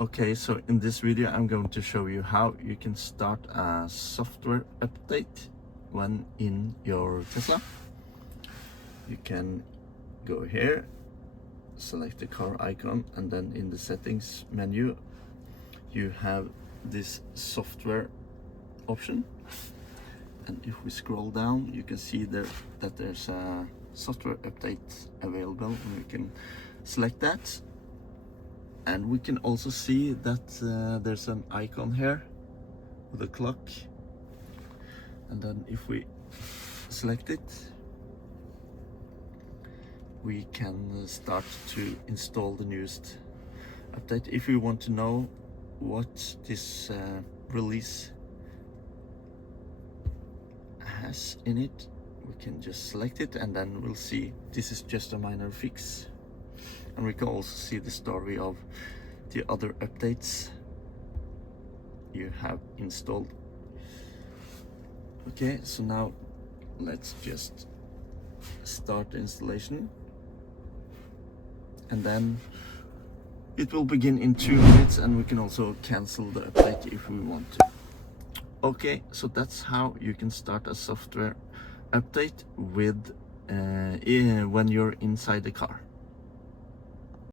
Okay, so in this video I'm going to show you how you can start a software update when in your Tesla. You can go here, select the car icon, and then in the settings menu you have this software option. And if we scroll down, you can see there that there's a software update available, and we can select that. And we can also see that there's an icon here with a clock. And then if we select it, we can start to install the newest update. If you want to know what this release has in it, we can just select it, and then we'll see this is just a minor fix. And we can also see the story of the other updates you have installed. Okay, so now let's just start the installation, and then it will begin in 2 minutes, and we can also cancel the update if we want to. Okay, so that's how you can start a software update with when you're inside the car.